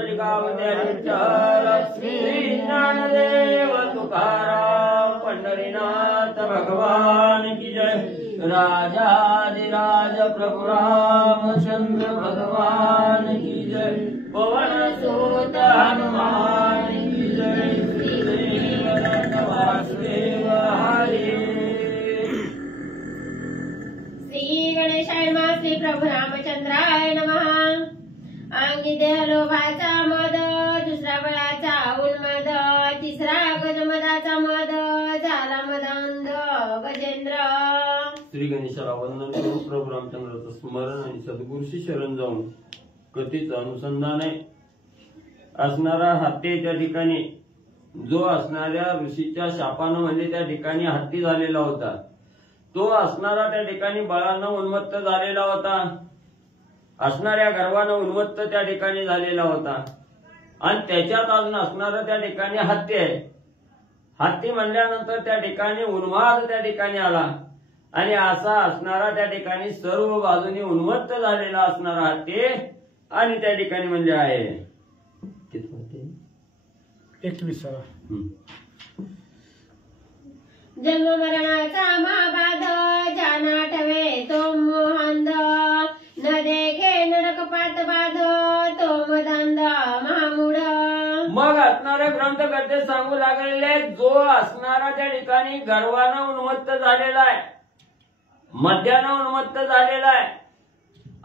पुंडलिकावते विठ्ठल श्री ज्ञानदेव तुकाराम पंढरीनाथ भगवान की जय। राजाधिराज प्रभु रामचंद्र भगवान की जय। पवन सुत हनुमान की जय। श्रीदेव वासुदेव हरे। श्री गणेशाय नमः। श्री प्रभु रामचंद्राय नमः। अंगी देह लोभाचा मद, दुसरा बळाचा उन्मद, तिसरा गजमदाचा मद, झाला मदांध गजेंद्र। श्री गणेशाला वंदन करून प्रभू रामचंद्राचं स्मरण आणि सद्गुरूशी शरण जाऊन कथेचं अनुसंधान आहे। असणारा हत्ती त्या ठिकाणी जो असणाऱ्या ऋषीच्या शापानं म्हणजे त्या ठिकाणी हत्ती झालेला होता, तो असणारा त्या ठिकाणी बळानं उन्मत्त झालेला होता, असणाऱ्या गर्वानं उन्मत्त त्या ठिकाणी झालेला होता आणि त्याच्यात अजून असणारा त्या ठिकाणी हत्ती आहे। हत्ती म्हणल्यानंतर त्या ठिकाणी उन्माद त्या ठिकाणी आला आणि असा असणारा त्या ठिकाणी सर्व बाजूनी उन्मत्त झालेला असणारा हत्ती आणि त्या ठिकाणी म्हणजे आहे 21. जन्म मरणाचा महाबाध, जाना ठवे तो मोहांध, न देखे नरकपात बाध, तो मदांध महामूढ। मग असणारे ग्रंथकर्ते सांगू लागलेले, जो असणारा त्या ठिकाणी गर्वानं उन्मत्त झालेला आहे, मद्यानं उन्मत्त झालेला आहे,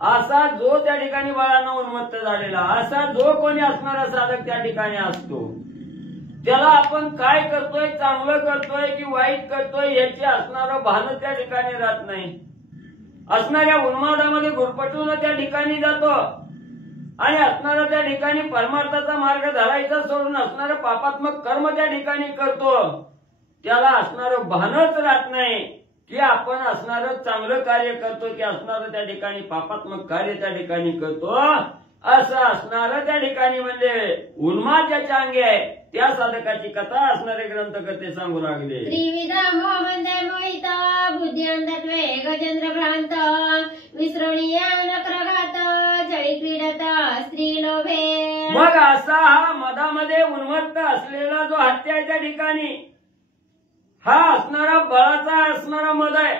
असा जो त्या ठिकाणी बळानं उन्मत्त झालेला, असा जो कोणी असणारा साधक त्या ठिकाणी असतो, त्याला आपण काय करतोय, चांगलं करतोय की वाईट करतोय याची असणारं भान त्या ठिकाणी राहत नाही। असणाऱ्या उन्मादामध्ये गुरफटून त्या ठिकाणी जातो आणि असणारा त्या ठिकाणी परमार्थाचा मार्ग धरायचा सोडून असणारं पापात्मक कर्म त्या ठिकाणी करतो, त्याला असणारं भानच राहत नाही की आपण असणारं चांगलं कार्य करतो की असणारं त्या ठिकाणी पापात्मक कार्य त्या ठिकाणी करतो। असं असणारं त्या ठिकाणी म्हणजे उन्माद ज्याच्या अंगी आहे त्या साधकाची कथा असणारे ग्रंथकर्ते सांगू लागले। त्रिविध मोहमंदे मोहित, बुद्धी अंधत्वे गजेंद्र भ्रांत, विसरणीय नक्रघात, जळी क्रीडत स्त्री लोभे। मग असा हा मधामध्ये उन्मत्त असलेला जो हत्ती आहे त्या ठिकाणी हा असणारा बळाचा असणारा मध आहे,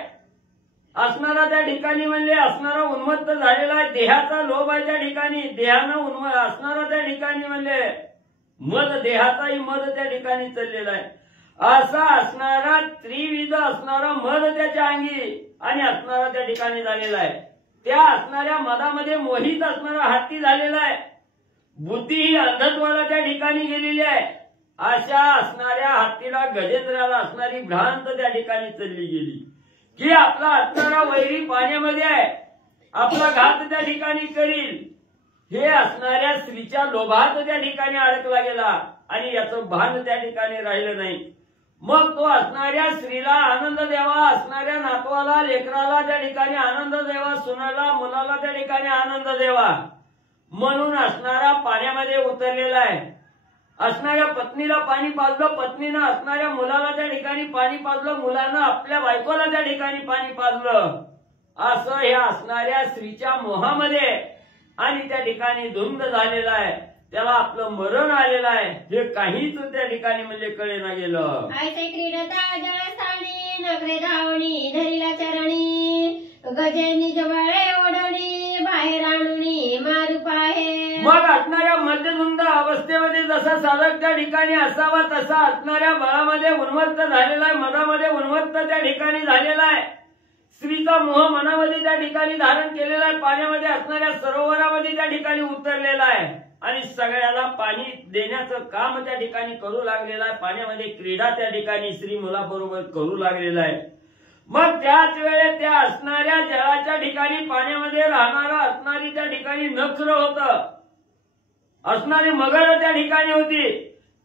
असणारा त्या ठिकाणी म्हणजे असणारा उन्मत्त झालेला आहे, देहाचा लोभ आहे त्या ठिकाणी, देहानं असणारा त्या ठिकाणी म्हणजे मद, देहाचाही मद त्या ठिकाणी चाललेला आहे। असा असणारा त्रिविध असणारा मद त्याच्या अंगी आणि असणारा त्या ठिकाणी झालेला आहे। त्या असणाऱ्या मदामध्ये मोहित असणारा हत्ती झालेला आहे, बुद्धी ही अंधत्वाला त्या ठिकाणी गेलेली आहे। अशा असणाऱ्या हत्तीला गजेंद्राला असणारी भ्रांत त्या ठिकाणी चालली गेली की आपला असणारा वैरी पाण्यामध्ये आहे, आपला घात त्या ठिकाणी करील, हे असणाऱ्या स्त्रीच्या लोभात त्या ठिकाणी अडकला गेला आणि याचं भान त्या ठिकाणी राहिलं नाही। मग तो असणाऱ्या स्त्रीला आनंद द्यावा, असणाऱ्या नातवाला लेकराला त्या ठिकाणी आनंद द्यावा, सुनाला मुलाला त्या ठिकाणी आनंद द्यावा म्हणून असणारा पाण्यामध्ये उतरलेला आहे। असणाऱ्या पत्नीला पाणी पाजलं, पत्नीनं असणाऱ्या मुलाला त्या ठिकाणी पाणी पाजलं, मुलानं आपल्या बायकोला त्या ठिकाणी पाणी पाजलं, असं हे असणाऱ्या स्त्रीच्या मोहामध्ये आणि त्या ठिकाणी धुंद झालेला आहे, त्याला आपलं मरण आलेलं आहे हे काहीच त्या ठिकाणी म्हणजे कळेना गेलं। ऐसे क्रीडता जळस्थानी, नगरे धावणी धरिला चरणी, गजेंनी जवळे ओढणी, बाहेर आणुनी मारू पाहे। मग असणाऱ्या मध्यधुंद अवस्थेमध्ये जसा साधक त्या ठिकाणी असावा तसा असणाऱ्या बळामध्ये उन्मत्त झालेला आहे, मनामध्ये उन्मत्त त्या ठिकाणी झालेला आहे, स्त्रीचा मोह मनामध्ये त्या ठिकाणी धारण केलेला आहे, पाण्यामध्ये असणाऱ्या सरोवरामध्ये त्या ठिकाणी उतरलेला आहे आणि सगळ्याला पाणी देण्याचं काम त्या ठिकाणी करू लागलेला आहे, पाण्यामध्ये क्रीडा त्या ठिकाणी स्त्री मुलाबरोबर करू लागलेला आहे। मग त्याच वेळेस त्या असणाऱ्या जळाच्या ठिकाणी पाण्यामध्ये राहणारा असणारी त्या ठिकाणी नक्र होतं, असणारी मगर त्या ठिकाणी होती,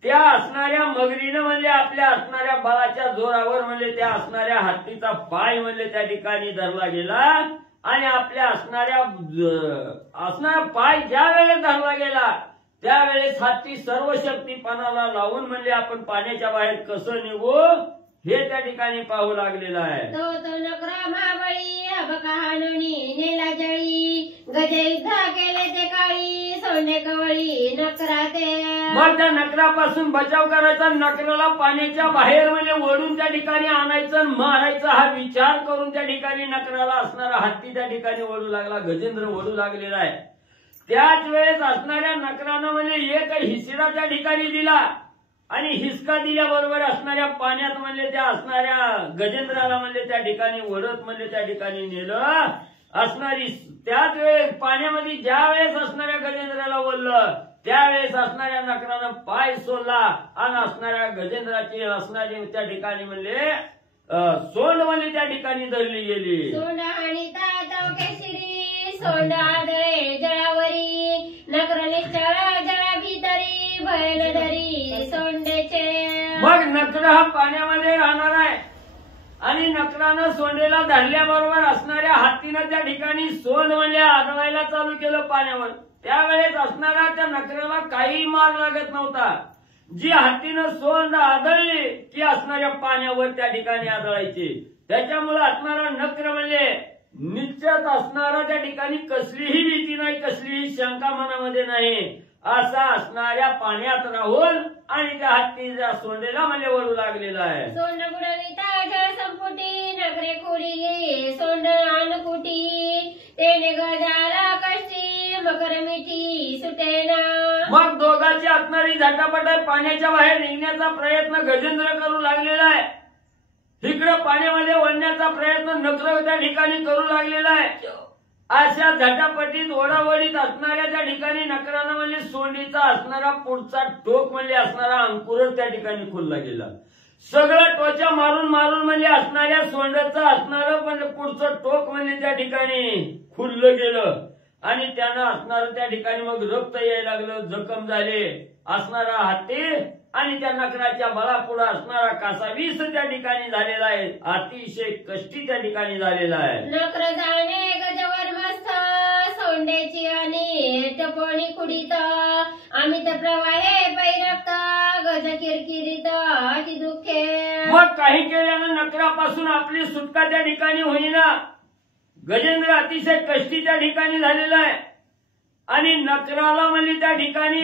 त्या असणाऱ्या मगरीनं म्हणजे आपल्या असणाऱ्या बळाच्या जोरावर म्हणजे त्या असणाऱ्या हत्तीचा पाय म्हणजे त्या ठिकाणी धरला गेला आणि आपल्या असणाऱ्या पाय ज्या वेळेस धरला गेला त्यावेळेस हत्ती सर्व शक्तीपणाला लावून म्हणजे आपण पाण्याच्या बाहेर कसं निघू हे त्या ठिकाणी पाहू लागलेलं आहे. तो तो नकरा महाबळी अबकाहानुनी नेला जळी गजे युद्ध केले ते काळी सोंडे कवळी नकरा ते. मग त्या नकरापासून बचाव करायचा, नकराला पाण्याच्या बाहेर म्हणजे ओढून त्या ठिकाणी आणायचं मारायचं हा विचार करून त्या ठिकाणी नकराला असणारा हत्ती त्या ठिकाणी ओढू लागला, गजेंद्र ओढू लागलेला आहे. त्याच वेळेस असणाऱ्या नकरानं म्हणजे एक हिसडा त्या ठिकाणी दिला आणि हिसका दिल्याबरोबर असणाऱ्या पाण्यात म्हणजे त्या असणाऱ्या गजेंद्राला म्हणजे त्या ठिकाणी ओढत म्हणजे त्या ठिकाणी नेलं. असणारी त्याच वेळेस पाण्यामध्ये ज्या वेळेस असणाऱ्या गजेंद्राला ओढलं त्यावेळेस असणाऱ्या नकरानं पाय सोडला आणि असणाऱ्या गजेंद्राची असणारी त्या ठिकाणी म्हणले सोंड म्हणजे त्या ठिकाणी धरली गेली. सोंड हाणीता तव केशरी सोंड आदळे जळावरी नकरले चळ जळा भीतरी भयल धरी सोंडेचे. मग नकर हा पाण्यामध्ये राहणार आहे आणि नकरानं सोंडेला धरल्याबरोबर असणाऱ्या हत्तीनं त्या ठिकाणी सोंड म्हणजे आदळायला चालू केलं पाण्यावर. त्यावेळेस असणाऱ्या त्या नकराला काही मार लागत नव्हता. जी हत्तीनं सोंड आदळली की असणाऱ्या पाण्यावर त्या ठिकाणी आदळायची. त्याच्यामुळे असणारा नक्र म्हणजे निश्चित असणारा त्या ठिकाणी कसलीही भीती नाही, कसलीही शंका मनामध्ये नाही. असा असणाऱ्या पाण्यात राहून आणि त्या हत्तीच्या सोंडेला म्हणजे वळू लागलेला आहे. सोंड बुडविता जळ संपुटी नगरे खुडी सोंड आणकुटी तेने गजाला कष्टी मकर मिठी सुटेना. मग दोघांची असणारी झटापट पाण्याच्या बाहेर निघण्याचा प्रयत्न गजेंद्र करू लागलेला आहे. इकडे पाण्यामध्ये वळण्याचा प्रयत्न नकर त्या ठिकाणी करू लागलेला आहे. अशा झटापटीत ओढावडीत असणाऱ्या त्या ठिकाणी नकरानं म्हणजे सोंडीचा असणारा पुढचा टोक म्हणजे असणारा अंकुरच त्या ठिकाणी खुलला गेला. सगळं टोचा मारून मारून म्हणजे असणाऱ्या सोंडाचं असणारं म्हणजे पुढचं टोक म्हणजे त्या ठिकाणी खुललं गेलं आणि त्यानं असणारं त्या ठिकाणी मग रक्त यायला लागलं, जखम झाले. असणारा हत्ती आणि त्या नकराच्या बळापुढे असणारा कासावीस त्या ठिकाणी झालेला आहे. अतिशय कष्टी त्या ठिकाणी झालेला आहे. नकर जाणे गजवर मस्त सोंडेची आणि टपोणी खुडीत अमित प्रवाहे पैरक्त गज किरकिरीत अति दुःखे. मग काही केल्यानं नकरापासून आपली सुटका त्या ठिकाणी होईना. गजेंद्र अतिशय कष्टी त्या ठिकाणी झालेला आहे आणि नकराला म्हणजे त्या ठिकाणी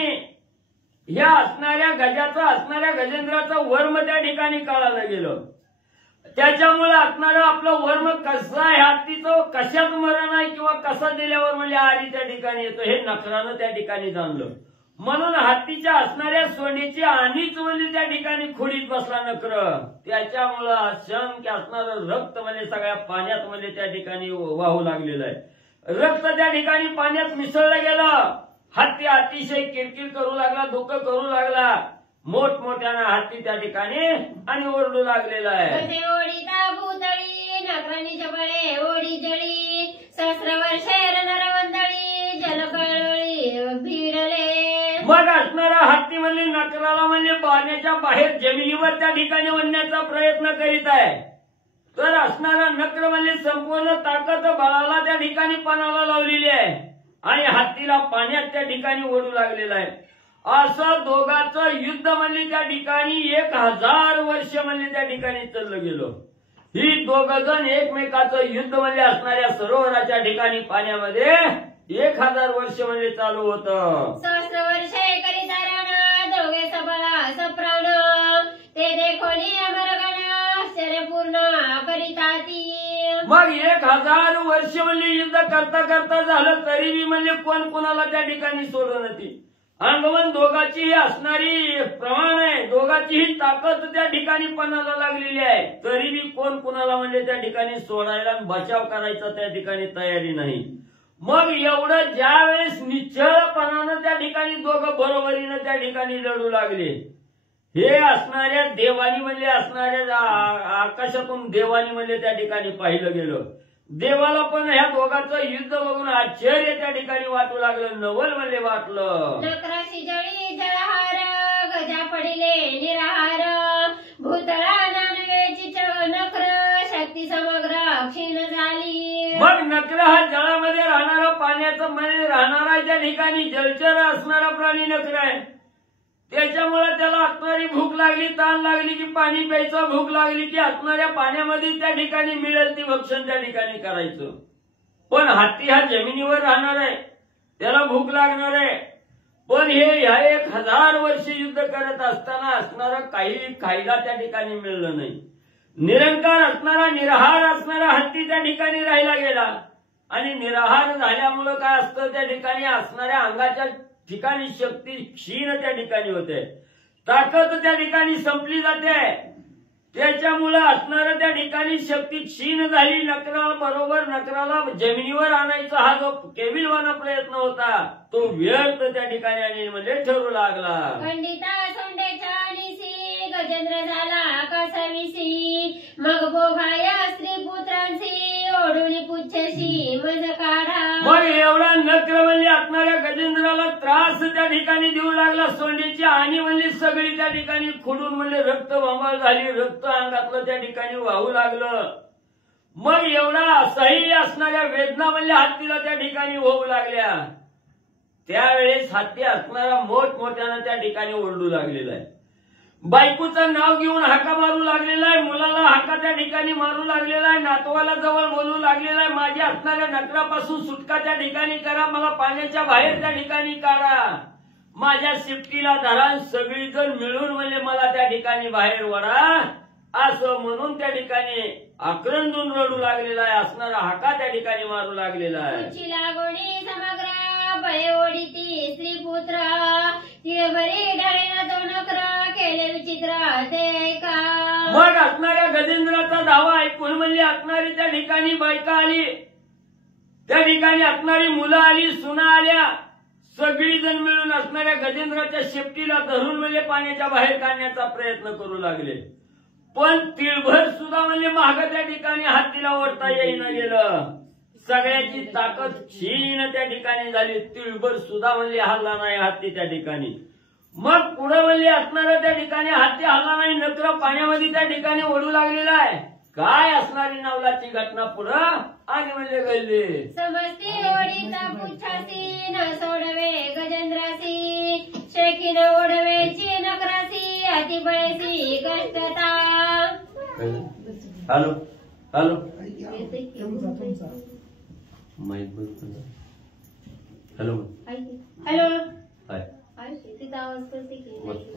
ह्या असणाऱ्या गजेंद्राचं वर्म त्या ठिकाणी कळालं गेलं. त्याच्यामुळे असणारं आपलं वर्म कसं आहे, हत्तीचं कशात मरण आहे किंवा कसा दिल्यावर म्हणजे आधी त्या ठिकाणी येतो हे नकरानं त्या ठिकाणी जाणलं. म्हणून हत्तीच्या असणाऱ्या सोंडीची आणीच म्हणजे त्या ठिकाणी खोडीत बसला नकर. त्याच्यामुळं असंख्य असणारं रक्त म्हणजे सगळ्या पाण्यात म्हणजे त्या ठिकाणी वाहू लागलेलं आहे. रक्त त्या ठिकाणी पाण्यात मिसळलं गेलं. हत्ती अतिशय किरकिर करू लागला, दुःख करू लागला. मोठमोठ्यानं हत्ती त्या ठिकाणी आणि ओरडू लागलेला आहे. गजे ओढीता भूतळी नकरांनी जबळे ओढी जळी सहस्र वर्षे नरवंदळी जलकळी भिडले. मग असणारा हत्ती म्हणजे नकराला म्हणजे पाण्याच्या बाहेर जमिनीवर त्या ठिकाणी वळण्याचा प्रयत्न करीत आहे. तर असणारा नकर म्हणजे संपूर्ण ताकद बळाला त्या ठिकाणी पणाला लावलेली आहे आणि हत्तीला पाण्यात त्या ठिकाणी ओढू लागलेला आहे. असं दोघांचं युद्ध म्हणजे त्या ठिकाणी 1000 वर्ष म्हणजे त्या ठिकाणी चाललं गेलं. ही दोघं जण एकमेकाचं युद्ध म्हणजे असणाऱ्या सरोवराच्या ठिकाणी पाण्यामध्ये 1000 वर्ष म्हणजे चालू होतं. सहस्र वर्षे करीता रण दोघे सबळा सप्राण ते देखोनी अमरगण आश्चर्यपूर्ण करीताती. मग 1000 वर्ष म्हणजे युद्ध करता करता झालं तरी बी म्हणजे कोण कोणाला त्या ठिकाणी सोडत नाही. अंगवन दोघांची असणारी प्रमाण आहे, दोघांची ही ताकद त्या ठिकाणी पणाला लागलेली आहे. तरी बी कोण कुणाला म्हणजे त्या ठिकाणी सोडायला बचाव करायचा त्या ठिकाणी तयारी नाही. मग एवढं ज्या वेळेस निश्चळपणानं त्या ठिकाणी दोघं बरोबरीनं त्या ठिकाणी लढू लागले. हे असणाऱ्या देवानी म्हणजे असणाऱ्या आकाशातून देवानी म्हणजे त्या ठिकाणी पाहिलं गेलं. देवाला पण ह्या दोघांचं युद्ध बघून आश्चर्य त्या ठिकाणी वाटू लागलं, नवल म्हणजे वाटलं. नकराशी जळी जळहार गजा पडिले निराहार भूतळा नानवेची नकर शक्ती समग्र क्षीण झाली. मग नकर हा जळामध्ये राहणारा पाण्याचं म्हणजे राहणारा त्या ठिकाणी जलचर असणारा प्राणी नकर आहे. त्याच्यामुळे त्याला असणारी भूक लागली, ताण लागली की पाणी प्यायचं, भूक लागली की असणाऱ्या पाण्यामध्ये त्या ठिकाणी मिळेल ती भक्षण त्या ठिकाणी करायचं. पण हत्ती हा जमिनीवर राहणार आहे, त्याला भूक लागणार आहे. पण हे ह्या 1000 वर्ष युद्ध करत असताना असणारं काही खायला त्या ठिकाणी मिळलं नाही. निरंकार असणारा, निराहार असणारा हत्ती त्या ठिकाणी राहिला गेला. आणि निराहार झाल्यामुळं काय असतं, त्या ठिकाणी असणाऱ्या अंगाच्या ठिकाणी शक्ती क्षीण त्या ठिकाणी होते, ताकद त्या ठिकाणी संपली जाते. त्याच्यामुळं असणारं त्या ठिकाणी शक्ती क्षीण झाली. नकराला जमिनीवर आणायचा हा जो केविलवाना प्रयत्न होता तो व्यर्थ त्या ठिकाणी आणि म्हणजे ठरू लागला. पंडिता सोंडेच्या निसी गजेंद्र झाला कसाविसी, मग बोघाया स्त्री पुत्रांशी ओढून पुच्छशी मज काढा. मग एवढा नक्र म्हणजे असणाऱ्या गजेंद्राला त्रास त्या ठिकाणी देऊ लागला. सोंडेची आणि म्हणजे सगळी त्या ठिकाणी खुडून म्हणजे रक्त बंबाळ झाली, रक्त अंगातलं त्या ठिकाणी वाहू लागलं. मग एवढा असह्य असणाऱ्या वेदना म्हणजे हत्तीला त्या ठिकाणी होऊ लागल्या. त्यावेळेस हत्ती असणारा मोठमोठ्यानं त्या ठिकाणी ओरडू लागलेला आहे. बायकोचं नाव घेऊन हाका मारू लागलेला आहे, मुलाला हाका त्या ठिकाणी मारू लागलेला आहे, नातवाला जवळ बोलू लागलेला आहे. माझ्या असणाऱ्या नकरापासून सुटका त्या ठिकाणी करा, मला पाण्याच्या बाहेर त्या ठिकाणी काढा, माझ्या शिफ्टीला धरा, सगळीजण मिळून म्हणजे मला त्या ठिकाणी बाहेर वडा, असं म्हणून त्या ठिकाणी आक्रंदून रडू लागलेला आहे. असणारा हाका त्या ठिकाणी मारू लागलेला आहे. तुझी लागोणी समग्र बळे ओढीती स्त्री पुत्र, तिळभरी ढळीना तो नकर केले विचित्र ते ऐका. मग असणाऱ्या गजेंद्राचा धावा ऐकून म्हणजे असणारी त्या ठिकाणी बायका आली, त्या ठिकाणी असणारी मुलं आली, सुना आल्या, सगळी जण मिळून असणाऱ्या गजेंद्राच्या शेपटीला धरून म्हणजे पाण्याच्या बाहेर काढण्याचा प्रयत्न करू लागले. पण तिळभर सुद्धा म्हणजे महाग त्या ठिकाणी हत्तीला ओढता येईना गेलं. सगळ्याची ताकद क्षीण त्या ठिकाणी झाली. तिळभर सुद्धा म्हणजे हल्ला नाही हत्ती त्या ठिकाणी. मग पुढे म्हणजे असणारा त्या ठिकाणी हत्ती हल्ला नाही, नकर पाण्यामध्ये त्या ठिकाणी ओढू लागलेला आहे. काय असणारी नवलाची घटना पुढं आणि म्हणजे घडली. समजती ओढीचा पुच्छासी न सोडवे गजेंद्रासी, शेकीन ओढवेची नकरासी अति बळेसी कष्टता. Hello hello hello hello hi तिचा आवाज करते की मस्त.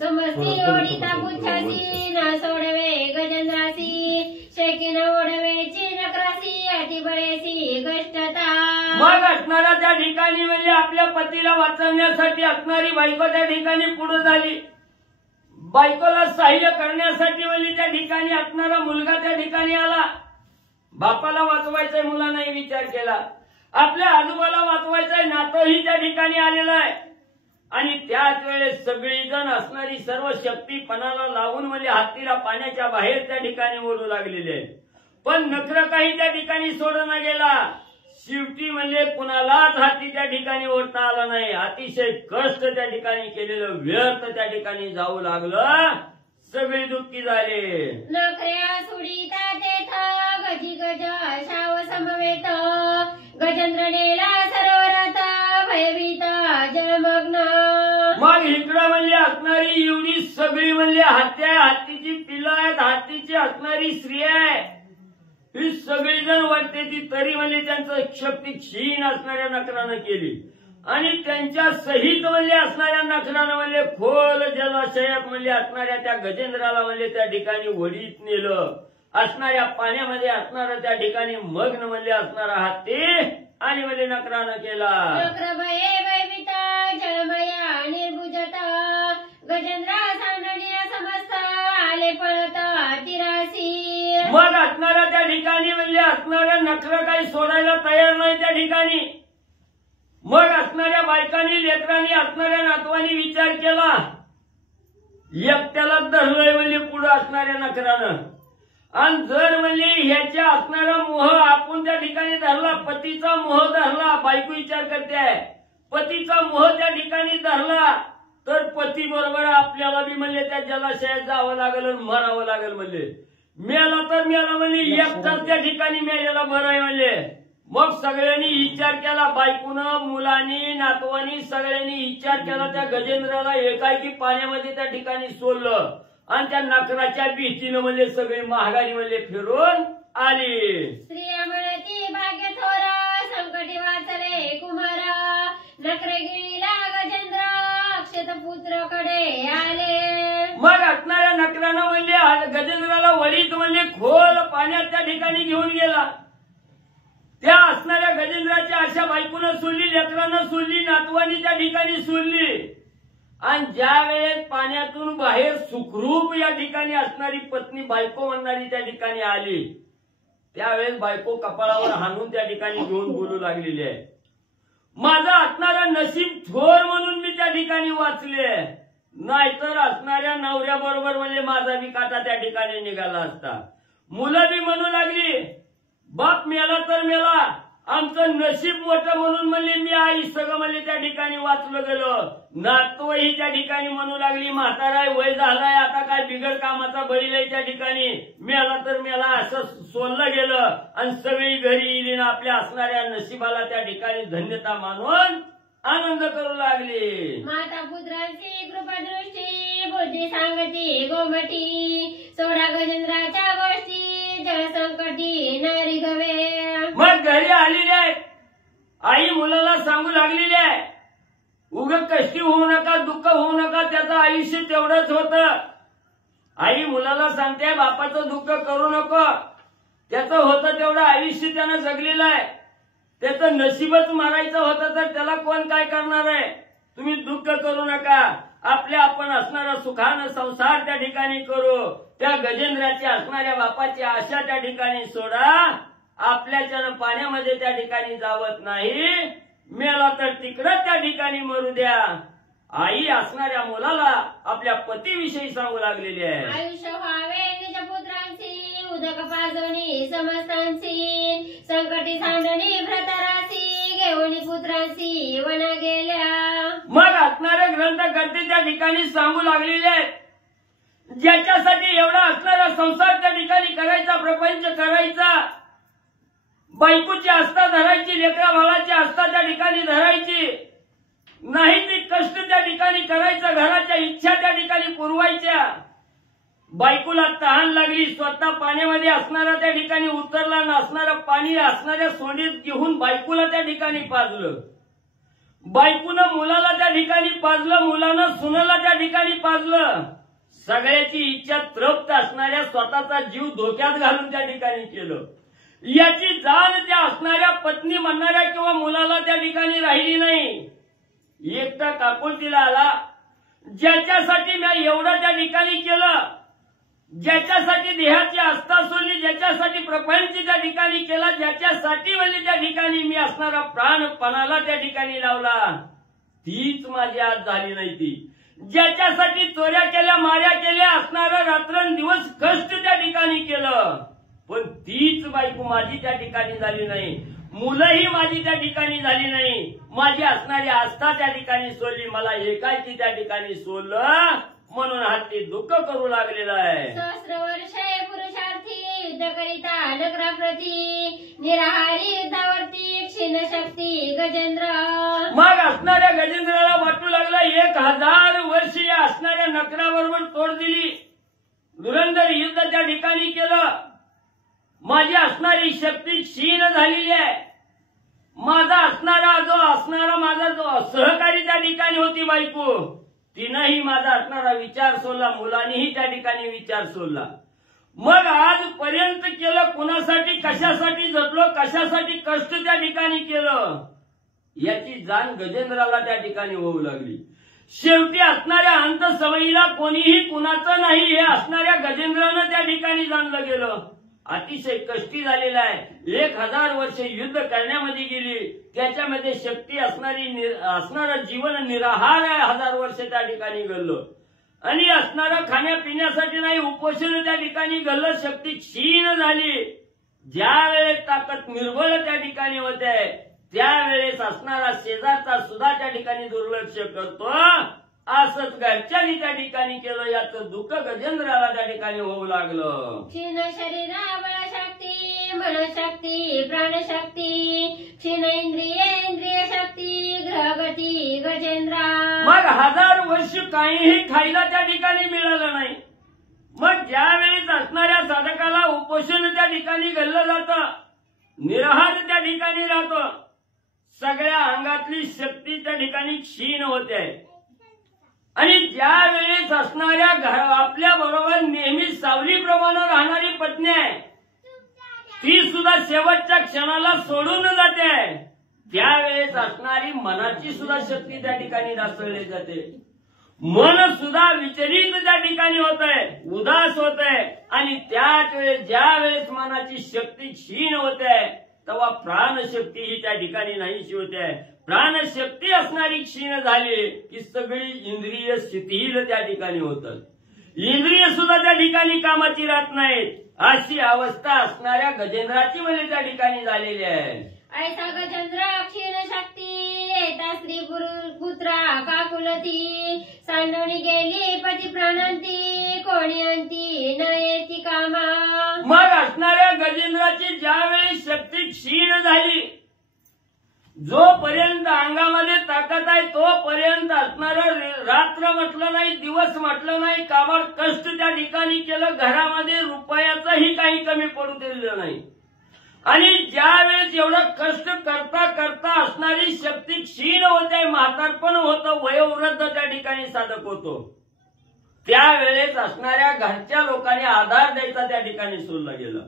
समजती ओढीचा पुच्छासी न सोडवे गजेंद्रासी, शेकीन ओढवेची नकरासी अति बळेसी कष्टता. मग असणारा त्या ठिकाणी म्हणजे आपल्या पतीला वाचवण्यासाठी असणारी बायको त्या ठिकाणी पुढे झाली. बायकोला सहाय्य करण्यासाठी म्हणजे त्या ठिकाणी असणारा मुलगा त्या ठिकाणी आला. बापाला वाचवायचंय मुलांनाही विचार केला, आपल्या आजोबाला वाचवायचंय नातंही त्या ठिकाणी आलेलं आहे. आणि त्याच वेळेस सगळीजण असणारी सर्व शक्ती पणाला लावून म्हणजे हत्तीला पाण्याच्या बाहेर त्या ठिकाणी ओढू लागलेले आहे. पण नखर काही त्या ठिकाणी सोडला गेला. शेवटी म्हणजे कुणालाच हत्ती त्या ठिकाणी ओढता आला नाही. अतिशय कष्ट त्या ठिकाणी केलेलं व्यर्थ त्या ठिकाणी जाऊ लागलं. सगळी दुःखी झाले. नखऱ्या सुडीता तेथ गजी गज शाव समवेत, गजेंद्र नेला सरोवरात भयभीत जळमग्न. मग इकडं म्हणजे असणारी एवढी सगळी म्हणजे हत्तीची पिलं आहेत, हत्तीची असणारी स्त्री आहे, ही सगळीजण वाटते ती तरी म्हणजे त्यांचं शक्ती क्षीण असणाऱ्या नखरानं केली. आणि त्यांच्या सहित म्हणजे असणाऱ्या नखरानं म्हणजे खोल जलाशयात म्हणजे असणाऱ्या त्या गजेंद्राला म्हणजे त्या ठिकाणी वडीत नेलं. असणाऱ्या पाण्यामध्ये असणारं त्या ठिकाणी मग्न म्हणजे असणारा हत्ती आणि म्हणजे नखरानं केला. नखर भये भयभीत जळमया निर्भुजत, गजेंद्र सांडणीय समस्त आले पळत तिरासी. मग असणाऱ्या त्या ठिकाणी म्हणजे असणाऱ्या नखर काही सोडायला तयार नाही त्या ठिकाणी. मग असणाऱ्या बायकांनी लेकरांनी असणाऱ्या नातवांनी विचार केला, एकट्याला धरलंय म्हणजे पुढे असणाऱ्या नखरानं, आणि जर म्हणजे ह्याच्या असणारा मोह आपण त्या ठिकाणी धरला, पतीचा मोह धरला, बायको विचार करते आहे, पतीचा मोह त्या ठिकाणी धरला तर पती बरोबर आपल्याला बी म्हणजे त्या जलाशयात जावं लागेल आणि मरावं लागेल. म्हणजे मेला तर मेला म्हणजे एकटाच त्या ठिकाणी मेलेला बरं आहे. म्हणजे मग सगळ्यांनी विचार केला, बायकोनं, मुलांनी, नातवानी सगळ्यांनी विचार केला. त्या गजेंद्राला एकाएकी पाण्यामध्ये त्या ठिकाणी सोडलं आणि त्या नकराच्या भीतीनं म्हणजे सगळी महागारी मध्ये फिरून आली. स्त्रिया म्हणती भाग्य थोर, संकटी वाचले कुमार, नकरे गिळीला गजेंद्र, अक्षत पुत्राकडे आले. मग असणाऱ्या नकरानं म्हणजे गजेंद्राला वडीत म्हणजे खोल पाण्यात त्या ठिकाणी घेऊन गेला. त्या असणाऱ्या गजेंद्राच्या अशा बायकोनं सोडली, लेकरानं सोडली, नातवानी त्या ठिकाणी सोडली. आणि ज्या वेळेस पाण्यातून बाहेर सुखरूप या ठिकाणी असणारी पत्नी बायको म्हणणारी त्या ठिकाणी आली, त्यावेळेस बायको कपाळावर हाणून त्या ठिकाणी घेऊन बोलू लागलेली आहे, माझं असणारं नशीब थोर म्हणून मी त्या ठिकाणी वाचले, नाहीतर असणाऱ्या नवऱ्याबरोबर म्हणजे माझा बी काटा त्या ठिकाणी निघाला असता. मुलं बी म्हणू लागली, बाप मेला तर मेला, आमचं नशीब मोठं म्हणून म्हणले मी आई सगळं म्हणले त्या ठिकाणी वाचलं गेलं. नातवही त्या ठिकाणी म्हणू लागली, म्हाताराय वय झालाय, आता काय बिगड कामाचा बैल आहे त्या ठिकाणी, मेला तर मेला असं सोडलं गेलं. आणि सगळी घरी येईल आपल्या असणाऱ्या नशिबाला त्या ठिकाणी धन्यता मानून आनंद करू लागली. माता पुत्रांची कृपादृष्टी, बुद्धी सांगती गोमटी, सोडा गजेंद्राच्या गोष्टी, जळ संकटी नारी गवे. मग घरी आलेले आहेत, आई मुलाला सांगू लागलेली आहे, उग कष्टी होऊ नका, दुःख होऊ नका, त्याचं आयुष्य तेवढंच होतं. आई मुलाला सांगते, बापाचं दुःख करू नको, त्याचं होतं तेवढं आयुष्य त्यानं जगलेलं आहे, त्याचं नशीबच मारायचं होतं तर त्याला कोण काय करणार आहे, तुम्ही दुःख करू नका, आपल्या आपण असणारा सुखानं संसार त्या ठिकाणी करू. त्या गजेंद्राच्या असणाऱ्या बापाची आशा त्या ठिकाणी सोडा, आपल्याच्यानं पाण्यामध्ये त्या ठिकाणी जावत नाही, मेला तर तिकडं त्या ठिकाणी मरू द्या. आई असणाऱ्या मुलाला आपल्या पतीविषयी सांगू लागलेली आहे. आयुष्य व्हावे निज पुत्रांची, उदक पाजवणी समस्तांची, संकटी सांडणी भ्रतरासी, घेऊन पुत्रांची वना गेल्या. मग असणारे ग्रंथकर्ते त्या ठिकाणी सांगू लागलेले आहेत, ज्याच्यासाठी एवढा असणारा संसार त्या ठिकाणी करायचा, प्रपंच करायचा, बायकोची आस्था धरायची, लेकरा बाळाची आस्था त्या ठिकाणी धरायची, नाही ती कष्ट त्या ठिकाणी करायचं, घराच्या इच्छा त्या ठिकाणी पुरवायच्या. बायकोला तहान लागली, स्वतः पाण्यामध्ये असणारा त्या ठिकाणी उतरला, नसणारं पाणी असणाऱ्या सोंडीत घेऊन बायकोला त्या ठिकाणी पाजलं. बायकोनं मुलाला त्या ठिकाणी पाजलं, मुलानं सुनाला त्या ठिकाणी पाजलं. सगळ्याची इच्छा तृप्त असणाऱ्या स्वतःचा जीव धोक्यात घालून त्या ठिकाणी केलं. याची जाण त्या असणाऱ्या पत्नी म्हणणाऱ्या किंवा मुलाला त्या ठिकाणी राहिली नाही. एकटा काकुळतीला आला, ज्याच्यासाठी मी एवढं त्या ठिकाणी केलं, ज्याच्यासाठी देहाची आस्था सोडली, ज्याच्यासाठी प्रपंच त्या ठिकाणी केला, ज्याच्यासाठी म्हणजे त्या ठिकाणी मी असणारा प्राणपणाला त्या ठिकाणी लावला, तीच माझी आज झाली नाही. ती ज्याच्यासाठी चोऱ्या केल्या, माऱ्या केल्या, असणारा रात्रंदिवस कष्ट त्या ठिकाणी केलं, पण तीच बायको माझी त्या ठिकाणी झाली नाही, मुलंही माझी त्या ठिकाणी झाली नाही, माझी असणारी आस्था त्या ठिकाणी सोडली, मला एकाएकी त्या ठिकाणी सोडलं, म्हणून हाती दुःख करू लागलेलं आहे. सहस्र वर्षे पुरुषार्थी युद्ध करिता नकराप्रती, निराहारी युद्धावरती क्षीण शक्ती गजेंद्र. मग असणाऱ्या गजेंद्राला वाटू लागला, 1000 वर्ष या असणाऱ्या नकराबरोबर तोड दिली, धुरंधर युद्ध त्या ठिकाणी केलं, माझी असणारी शक्ती क्षीण झालेली आहे. माझा असणारा माझा जो सहकारी त्या ठिकाणी होती बायको, तिनंही माझा असणारा विचार सोडला, मुलांनीही त्या ठिकाणी विचार सोडला. मग आजपर्यंत केलं कुणासाठी, कशासाठी जगलो, कशासाठी कष्ट त्या ठिकाणी केलं, याची जाण गजेंद्राला त्या ठिकाणी होऊ लागली. शेवटी असणाऱ्या अंत सवयीला कोणीही कुणाचं नाही हे असणाऱ्या गजेंद्रानं त्या ठिकाणी जाणलं गेलं. अतिशय कष्टी झालेला आहे, 1000 वर्ष युद्ध करण्यामध्ये गेली, त्याच्यामध्ये शक्ती असणारं जीवन निराहार आहे, 1000 वर्ष त्या ठिकाणी घडलं, आणि असणारं खाण्यापिण्यासाठी नाही, उपोषण त्या ठिकाणी घडलं, शक्ती क्षीण झाली. ज्या वेळेस ताकद निर्बळ त्या ठिकाणी होते, त्यावेळेस असणारा शेजारचा सुद्धा त्या ठिकाणी दुर्लक्ष करतो. असंच घरच्यांनी त्या ठिकाणी केलं, याचं दुःख गजेंद्राला त्या ठिकाणी होऊ लागलं. क्षीण शरीरा बळ शक्ती, मनशक्ती प्राणशक्ती क्षीणेंद्रिय शक्ती ग्रहगती गजेंद्रा. मग 1000 वर्ष काहीही खायला त्या ठिकाणी मिळालं नाही. मग ज्यावेळेस असणाऱ्या साधकाला उपोषण त्या ठिकाणी घडलं जातं, निराहार त्या ठिकाणी राहतो, सगळ्या अंगातली शक्ती त्या ठिकाणी क्षीण होते. आणि ज्या वेळेस असणाऱ्या आपल्या बरोबर नेहमी सावलीप्रमाणे राहणारी पत्नी आहे, ती सुद्धा शेवटच्या क्षणाला सोडून जाते. त्यावेळेस असणारी मनाची सुद्धा शक्ती त्या ठिकाणी ढासळली जाते. मन सुद्धा विचलित त्या ठिकाणी होत आहे, उदास होत आहे. आणि त्याच वेळेस ज्या वेळेस मनाची शक्ती क्षीण होते तेव्हा प्राणशक्ती ही त्या ठिकाणी नाहीशी होते. प्राणशक्ती असणारी क्षीण झाली की सगळी इंद्रिय शिथिल त्या ठिकाणी होतात. इंद्रिय सुद्धा त्या ठिकाणी कामाची राहत नाहीत. अशी अवस्था असणाऱ्या गजेंद्राची म्हणजे त्या ठिकाणी झालेली आहे. ऐसा गजेंद्र क्षीण शक्ती येता स्त्री पुत्रा काकुलती. सांडवणी गेली पती प्राणांती कोणी अंती न येती कामा. मग असणाऱ्या गजेंद्राची ज्यावेळी शक्ती क्षीण झाली, जोपर्यंत अंगामध्ये ताकद आहे तोपर्यंत असणारं रात्र म्हटलं नाही, दिवस म्हटलं नाही, कामावर कष्ट त्या ठिकाणी केलं, घरामध्ये रुपयाचंही काही कमी पडू दिलेलं नाही. आणि ज्यावेळेस एवढं कष्ट करता करता असणारी शक्ती क्षीण होते, म्हातारपण होतं, वयोवृद्ध त्या ठिकाणी साधक होतो, त्यावेळेस असणाऱ्या घरच्या लोकांनी आधार द्यायचा त्या ठिकाणी सोडलं गेलं.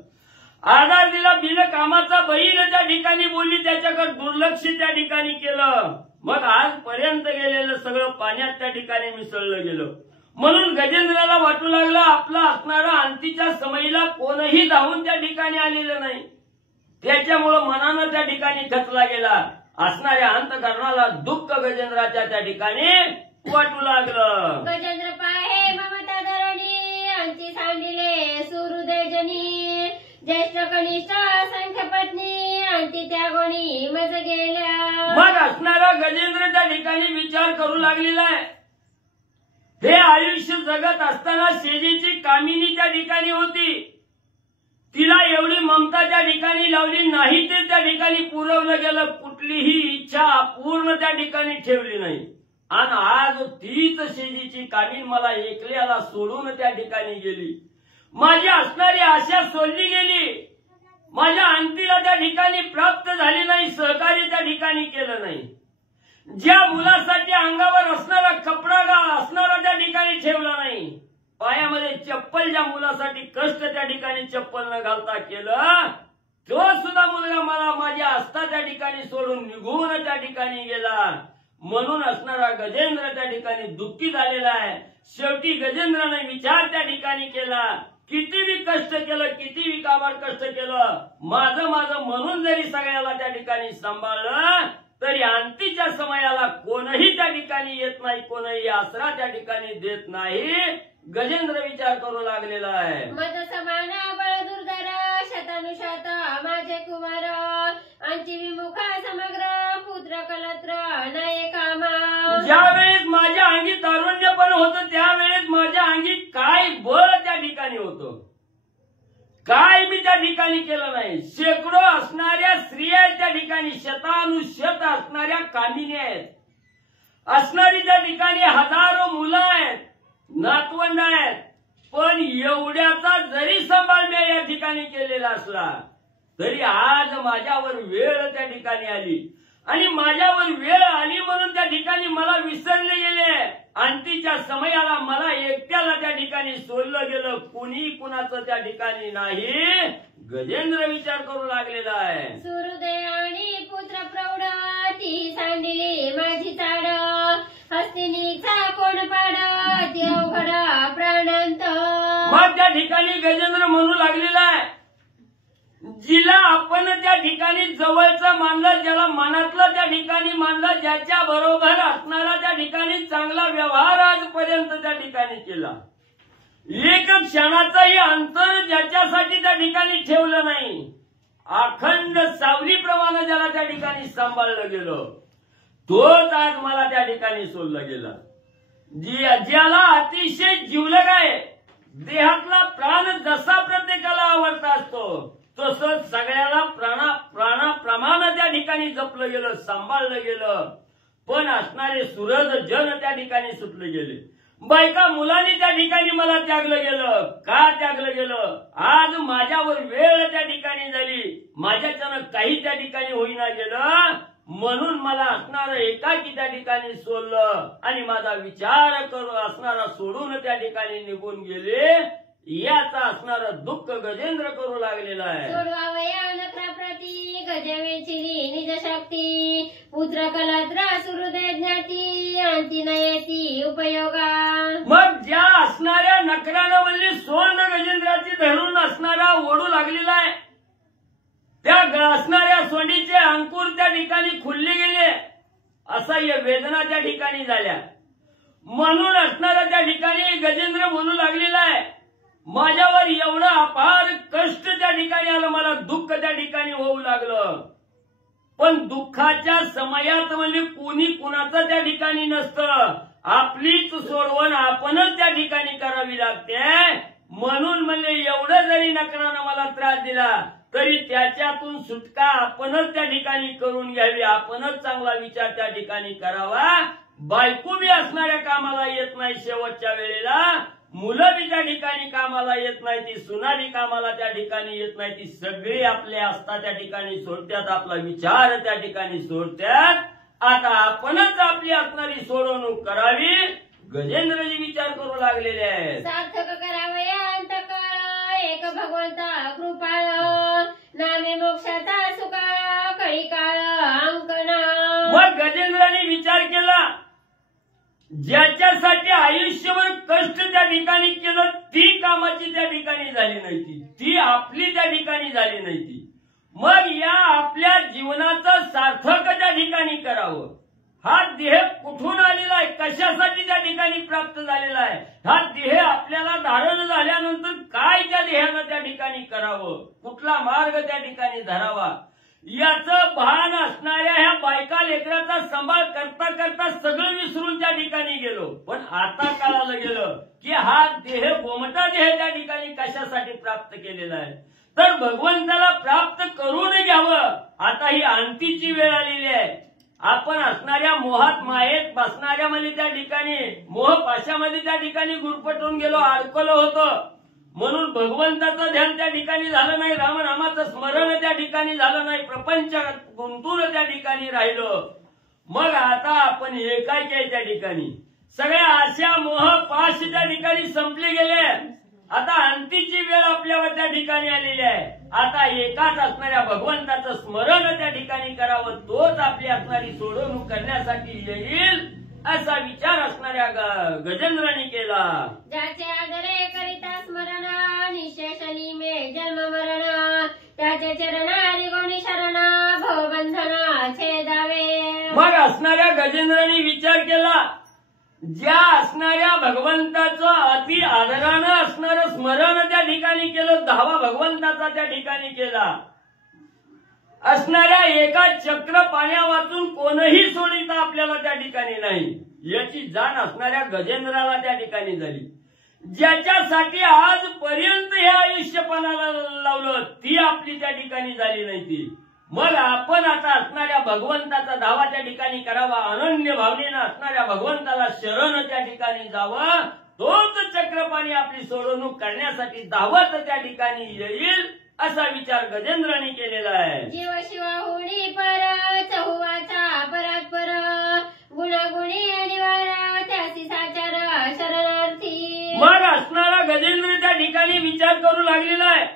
आधार दिला, बिन कामाचा बैल त्या ठिकाणी बोलली, त्याच्याकडे दुर्लक्ष त्या ठिकाणी केलं. मग आजपर्यंत गेलेलं सगळं पाण्यात त्या ठिकाणी मिसळलं गेलं. म्हणून गजेंद्राला वाटू लागलं आपला असणारा अंतीच्या समयीला कोणही धावून त्या ठिकाणी आलेलं नाही. त्याच्यामुळं मनानं त्या ठिकाणी खचला गेला. असणाऱ्या अंतकरणाला दुःख गजेंद्राच्या त्या ठिकाणी वाटू लागलं. गजेंद्र पाहे ममता धरणी अंती सांडिले सुहृदयजनी. ज्येष्ठ कनिष्ठ संख्य पत्नी अंती त्या गोणी मज गेल्या. मग असणारा गजेंद्र त्या ठिकाणी विचार करू लागलेला आहे. हे आयुष्य जगत असताना शेजीची कामिनी त्या ठिकाणी होती, तिला एवढी ममता त्या ठिकाणी लावली नाही, ते त्या ठिकाणी पुरवलं गेलं. कुठलीही इच्छा पूर्ण त्या ठिकाणी ठेवली नाही. आणि आज तीच शेजीची कामीन मला एकल्याला सोडून त्या ठिकाणी गेली. माझी असणारी आशा सोडली गेली. माझ्या अंतीला त्या ठिकाणी प्राप्त झाली नाही, सहकार्य त्या ठिकाणी केलं नाही. ज्या मुलासाठी अंगावर असणारा कपडा असणारा त्या ठिकाणी ठेवला नाही, पायामध्ये चप्पल ज्या मुलासाठी कष्ट त्या ठिकाणी चप्पल न घालता केलं, तो सुद्धा मुलगा मला माझ्या आस्था त्या ठिकाणी सोडून निघून त्या ठिकाणी गेला. म्हणून असणारा गजेंद्र त्या ठिकाणी दुःखी झालेला आहे. शेवटी गजेंद्राने विचार त्या ठिकाणी केला, किती बी कष्ट केलं, किती बी कामावर कष्ट केलं, माझं माझं म्हणून जरी सगळ्याला त्या ठिकाणी सांभाळलं तरी अंतीच्या समयाला कोणही त्या ठिकाणी येत नाही, कोणही आसरा त्या ठिकाणी देत नाही. गजेंद्र विचार करू लागलेला आहे. मद समान बळ दुर्धर शतानुशत माझे कुमार अंची विमुखा समग्र पुत्र कलत्र नये कामा. ज्यावेळेस माझ्या अंगी तारुण्य पण होतं त्यावेळेस माझ्या अंगी काय बळ त्या ठिकाणी होतं, काय मी त्या ठिकाणी केलं नाही. शेकडो असणाऱ्या स्त्रिया त्या ठिकाणी, शतानुशत असणाऱ्या कामिनी आहेत, असणारी त्या ठिकाणी हजारो मुलं आहेत, नातवंड आहेत. पण एवढ्याचा जरी सांभाळ मी या ठिकाणी केलेला असला तरी आज माझ्यावर वेळ त्या ठिकाणी आली. आणि माझ्यावर वेळ आली म्हणून त्या ठिकाणी मला विसरले गेले. अंतीच्या समयाला मला एकट्याला त्या ठिकाणी सोडलं गेलं, कुणी कुणाचं त्या ठिकाणी नाही. गजेंद्र विचार करू लागलेला आहे. सूर्योदय आणि पुत्र प्रौढ ती सांडिली माझी चाड हस्तिनीचा कोण पाड ती अवघड प्राणांत. मग त्या ठिकाणी गजेंद्र म्हणू लागलेला आहे, जिला आपण त्या ठिकाणी जवळचं मानलं, ज्याला मनातलं त्या ठिकाणी मानलं, ज्याच्या बरोबर असणारा त्या ठिकाणी चांगला व्यवहार आजपर्यंत त्या ठिकाणी केला, एक क्षणाचंही अंतर ज्याच्यासाठी त्या ठिकाणी ठेवलं नाही, अखंड सावलीप्रमाणे ज्याला त्या ठिकाणी सांभाळलं गेलं, तोच आज मला त्या ठिकाणी सोडलं गेला. ज्याला अतिशय जिवलग आहे, देहातला प्राण जसा प्रत्येकाला आवडता असतो, तसंच सगळ्याला प्राणाप्रमाणे त्या ठिकाणी जपलं गेलं, सांभाळलं गेलं. पण असणारे सुरज जन त्या ठिकाणी सुटले गेले. बायका मुलांनी त्या ठिकाणी मला त्यागलं गेलं. का त्यागलं गेलं? आज माझ्यावर वेळ त्या ठिकाणी झाली, माझ्याच्यानं काही त्या ठिकाणी होईना गेलं, म्हणून मला असणारं एकाकी त्या ठिकाणी सोडलं आणि माझा विचार करू असणारा सोडून त्या ठिकाणी निघून गेले. याचा असणारं दुःख गजेंद्र करू लागलेला आहे. सोडवावया नखराप्रती गजवेचिली निज शक्ती, पुत्र कलात्रा सुहृदय ज्ञाती, अंती नयती उपयोगा. मग ज्या असणाऱ्या नकरानं म्हणजे सोंड गजेंद्राची धरून असणारा ओढू लागलेला आहे, त्या असणाऱ्या सोंडीचे अंकुर त्या ठिकाणी खुलले गेले, असह्य वेदना त्या ठिकाणी झाल्या. म्हणून असणारा त्या ठिकाणी गजेंद्र बोलू लागलेला आहे, माझ्यावर एवढं अपार कष्ट त्या ठिकाणी आलं, मला दुःख त्या ठिकाणी होऊ लागलं. पण दुःखाच्या समयात म्हणजे कुणी कुणाचं त्या ठिकाणी नसतं, आपलीच सोडवण आपणच त्या ठिकाणी करावी लागते. म्हणून म्हणजे एवढं जरी नकरानं मला त्रास दिला तरी त्याच्यातून सुटका आपणच त्या ठिकाणी करून घ्यावी, आपणच चांगला विचार त्या ठिकाणी करावा. बायको बी असणाऱ्या कामाला येत नाही शेवटच्या वेळेला, मुलं बी त्या ठिकाणी कामाला येत नाही, ती सुनारी कामाला त्या ठिकाणी येत नाही, ती सगळी आपले असतात त्या ठिकाणी सोडत्यात, आपला विचार त्या ठिकाणी सोडत्यात. आता आपणच आपली असणारी सोडवणूक करावी, गजेंद्रजी विचार करू लागलेले आहेत. सार्थक करावया अंतकाळ एक भगवंता कृपाळ, नामे मोक्षाचा सुकाळ कळी काळ अंकना. मग गजेंद्राने विचार केला, ज्याच्यासाठी आयुष्यभर कष्ट त्या ठिकाणी केलं ती कामाची त्या ठिकाणी झाली नाही, ती आपली त्या ठिकाणी झाली नाही ती. मग या आपल्या जीवनाचं सार्थक त्या ठिकाणी करावं. हा देह कुठून आलेला आहे, कशासाठी त्या ठिकाणी प्राप्त झालेला आहे, हा देह आपल्याला धारण झाल्यानंतर काय त्या देहानं त्या ठिकाणी करावं, कुठला मार्ग त्या ठिकाणी धरावा, याचं भान असणाऱ्या ह्या बायका लेकराचा सांभाळ करता करता सगळं विसरून त्या ठिकाणी गेलो. पण आता कळालं गेलं की हा देह गोमटा देह त्या ठिकाणी कशासाठी प्राप्त केलेला आहे, तर भगवंताला प्राप्त करून घ्यावं. आता ही अंतीची वेळ आलेली आहे. आपण असणाऱ्या मोहात मायेत बसणाऱ्या मध्ये त्या ठिकाणी मोह पाशामध्ये त्या ठिकाणी गुरफटून गेलो, अडकलो होतो. म्हणून भगवंताचं ध्यान त्या ठिकाणी झालं नाही, रामनामाचं स्मरण त्या ठिकाणी झालं नाही, प्रपंचात गुंतून त्या ठिकाणी राहिलो. मग आता आपण एकाकी आहे त्या ठिकाणी, सगळ्या आशा मोह पाश त्या ठिकाणी संपले गेले. आता अंतीची वेळ आपल्यावर त्या ठिकाणी आलेली आहे. आता एकाच असणाऱ्या भगवंताचं स्मरण त्या ठिकाणी करावं, तोच आपली असणारी सोडवणूक करण्यासाठी येईल असा विचार असणाऱ्या गजेंद्राने केला. ज्याचे आदरे करिता स्मरण निशेषणी मे जन्म मरण, त्याचे चरण हरिगुणी शरण भवबंधन छेदावे. मग असणाऱ्या गजेंद्राने विचार केला, ज्या असणाऱ्या भगवंताचं अति आदरानं असणारं स्मरण त्या ठिकाणी केलं, धावा भगवंताचा त्या ठिकाणी केला, असणाऱ्या एका चक्र पाण्या वाचून कोणही सोडिता आपल्याला त्या ठिकाणी नाही, याची जाण असणाऱ्या गजेंद्राला त्या ठिकाणी झाली. ज्याच्यासाठी आजपर्यंत हे आयुष्यपणाला लावलं ती आपली त्या ठिकाणी झाली नाही ती. मग आपण आता असणाऱ्या भगवंताचा धावा त्या ठिकाणी करावा, अनन्य भावनेनं असणाऱ्या भगवंताला शरण त्या ठिकाणी जावं, तोच चक्रपाणी आपली सोडवणूक करण्यासाठी धावत त्या ठिकाणी येईल असा विचार गजेंद्राने केलेला आहे. जीव शिवा होडी पर चहुवाचा परात्पर, गुणगुणी निवारा त्यासी साचार शरणार्थी. मग असणारा गजेंद्र त्या ठिकाणी विचार करू लागलेला आहे,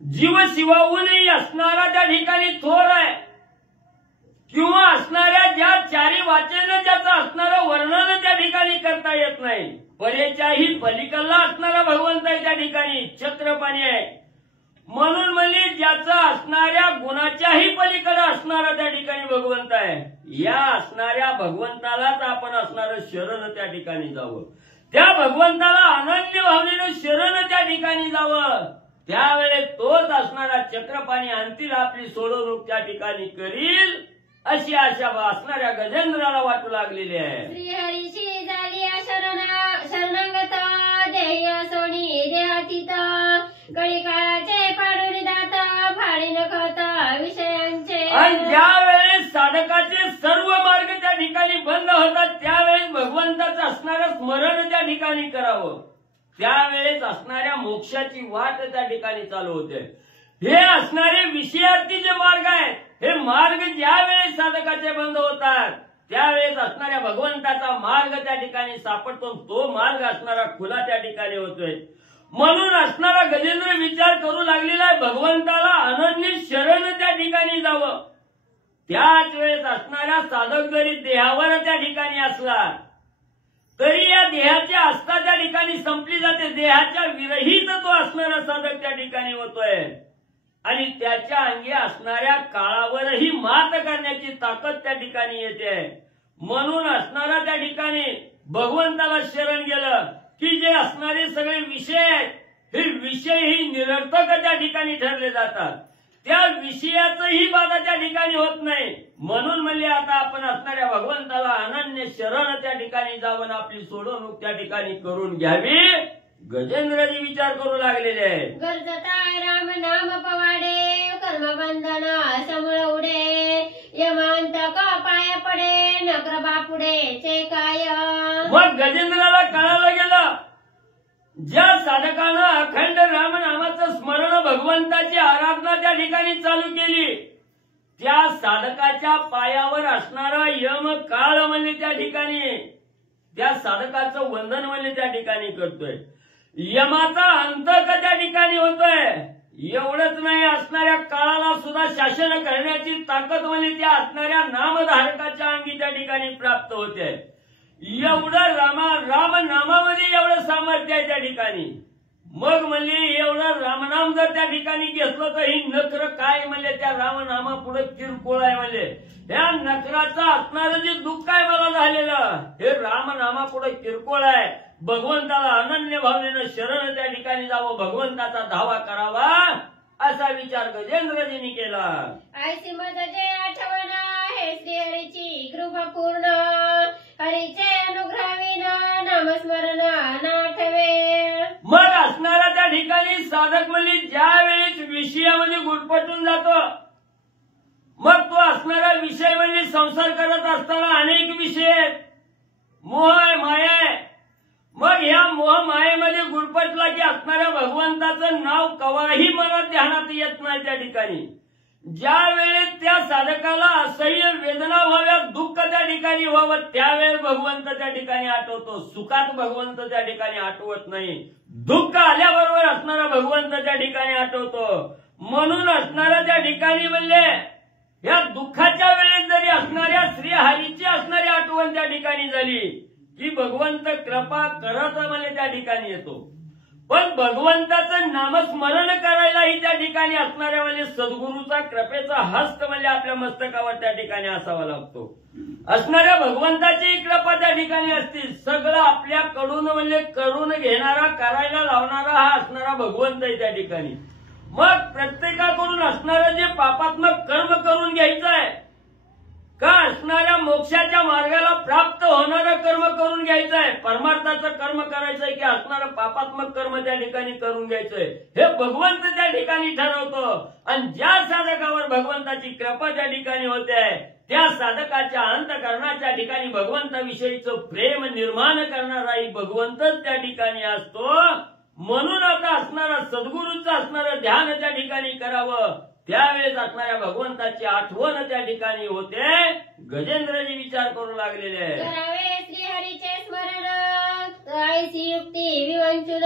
जीव शिवाहूनही असणारा त्या ठिकाणी थोर आहे, किंवा असणाऱ्या ज्या चारी वाचेनं ज्याचं असणारं वर्णन त्या ठिकाणी करता येत नाही, परेच्याही पलीकडला असणारा भगवंत आहे त्या ठिकाणी, चक्रपाणी आहे. म्हणून म्हणजे ज्याचं असणाऱ्या गुणाच्याही पलीकडे असणारा त्या ठिकाणी भगवंत आहे. या असणाऱ्या भगवंतालाच आपण असणारं शरण त्या ठिकाणी जावं, त्या भगवंताला अनन्य भावनेनं शरण त्या ठिकाणी जावं. त्यावेळेस तोच असणारा चक्रपाणी अंतील आपली सोडवणूक त्या ठिकाणी करील अशी आशा असणाऱ्या गजेंद्राला वाटू लागलेली आहे. श्रीहरीशी झाली शरणागत, देह सोडी देहातीत, कळी काळाचे पाडून दात फाडी न खाता विषयांचे. आणि ज्या वेळेस साधकाचे सर्व मार्ग त्या ठिकाणी बंद होतात त्यावेळेस भगवंताचं असणारं स्मरण त्या ठिकाणी करावं. त्यावेळेस असणाऱ्या मोक्षाची वाट त्या ठिकाणी चालू होते. हे असणारे विषयार्थी जे मार्ग आहेत हे मार्ग ज्या वेळेस साधकाचे बंद होतात त्यावेळेस असणाऱ्या भगवंताचा मार्ग त्या ठिकाणी सापडतो. तो मार्ग असणारा खुला त्या ठिकाणी होतोय. म्हणून असणारा गजेंद्र विचार करू लागलेला आहे भगवंताला अनन्य शरण त्या ठिकाणी जावं. त्याच वेळेस असणारा साधक जरी देहावर त्या ठिकाणी असला तरी या देहाच्या आस्था त्या ठिकाणी संपली जाते. देहाच्या विरहित तो असणारा साधक त्या ठिकाणी होतोय आणि त्याच्या अंगी असणाऱ्या काळावरही मात करण्याची ताकद त्या ठिकाणी येते. म्हणून असणारा त्या ठिकाणी भगवंताला शरण गेलं की जे असणारे सगळे विषय आहेत हे विषय ही निरर्थक त्या ठिकाणी ठरले जातात. त्या विषयाचंही बाधा त्या ठिकाणी होत नाही. म्हणून म्हणले आता आपण असणाऱ्या भगवंताला अनन्य शरण त्या ठिकाणी जाऊन आपली सोडवणूक त्या ठिकाणी करून घ्यावी. गजेंद्रजी विचार करू लागलेले आहेत. गरजताय राम नाम पवाडे कर्मबंधन समूळ उडे यमांतक पाय पडे नकर बापुडे चे काय. मग गजेंद्राला कळालं गेलं ज्या साधकानं अखंड रामनामाचं स्मरण भगवंताची आराधना त्या ठिकाणी चालू केली त्या साधकाच्या पायावर असणारा यम काळ म्हणजे त्या ठिकाणी त्या साधकाचं वंदन म्हणजे त्या ठिकाणी करतोय. यमाचा अंत त्या ठिकाणी होतोय. एवढंच नाही असणाऱ्या काळाला सुद्धा शासन करण्याची ताकद म्हणजे त्या असणाऱ्या नामधारकाच्या अंगी त्या ठिकाणी प्राप्त होते. एवढं राम नामामध्ये एवढं सामर्थ्य आहे त्या ठिकाणी. मग म्हणजे एवढं रामनाम जर त्या ठिकाणी घेतलं तर ही नखर काय म्हणजे त्या रामनामा पुढे किरकोळ आहे. म्हणजे या नखराचं असणारं जे दुःख आहे मला झालेलं हे रामनामा पुढे किरकोळ आहे. भगवंताला अनन्य भावनेनं शरण त्या ठिकाणी जावं भगवंताचा धावा करावा असा विचार गजेंद्रजींनी केला. ऐसी मजचे आठवण हे श्रीहरीची कृपा पूर्ण हरीचे अनुग्रह विना नामस्मरण नाठवे. मग असणारा त्या ठिकाणी साधक म्हणजे ज्या वेळेस विषयामध्ये गुरफटून जातो मग तो असणारा विषय म्हणजे संसार करत असताना अनेक विषय आहेत. मोह आहे माया आहे. मग ह्या मोह मायेमध्ये गुरफटला की असणाऱ्या भगवंताचं नाव कवाही मला ध्यानात येत नाही. त्या ठिकाणी ज्या वेळेस त्या साधकाला असह्य वेदना व्हाव्या दुःख त्या ठिकाणी व्हावं त्यावेळेस भगवंत त्या ठिकाणी आठवतो. सुखात भगवंत त्या ठिकाणी आठवत नाही. दुःख आल्याबरोबर असणारा भगवंत त्या ठिकाणी आठवतो. म्हणून असणारा त्या ठिकाणी म्हणले या दुःखाच्या वेळेस जरी असणाऱ्या श्रीहरीची असणारी आठवण त्या ठिकाणी झाली की भगवंत कृपा करत म्हणजे त्या ठिकाणी येतो. पण भगवंताचं नामस्मरण करायलाही त्या ठिकाणी असणाऱ्या म्हणजे सद्गुरूचा कृपेचा हस्त म्हणजे आपल्या मस्तकावर त्या ठिकाणी असावा लागतो. असणाऱ्या भगवंताची कृपा त्या ठिकाणी असतील. सगळं आपल्याकडून म्हणजे करून घेणारा करायला लावणारा हा असणारा भगवंत आहे त्या ठिकाणी. मग प्रत्येकाकडून असणारं जे पापात्मक कर्म करून घ्यायचं आहे का असणाऱ्या मोक्षाच्या मार्गाला प्राप्त होणारं कर्म करून घ्यायचं आहे. परमार्थाचं कर्म करायचंय की असणारं पापात्मक कर्म त्या ठिकाणी करून घ्यायचंय हे भगवंत त्या ठिकाणी ठरवतो. आणि ज्या साधकावर भगवंताची कृपा त्या ठिकाणी होते त्या साधकाच्या अंतःकरणाच्या ठिकाणी भगवंताविषयीचं प्रेम निर्माण करणाराही भगवंतच त्या ठिकाणी असतो. म्हणून आता असणारा सद्गुरूचं असणारं ध्यान त्या ठिकाणी करावं. त्यावेळेस असणाऱ्या भगवंताची आठवण त्या ठिकाणी होते. गजेंद्रजी विचार करू लागलेले आहे. करावे श्रीहरीचे स्मरण ऐसी युक्ती विवंचून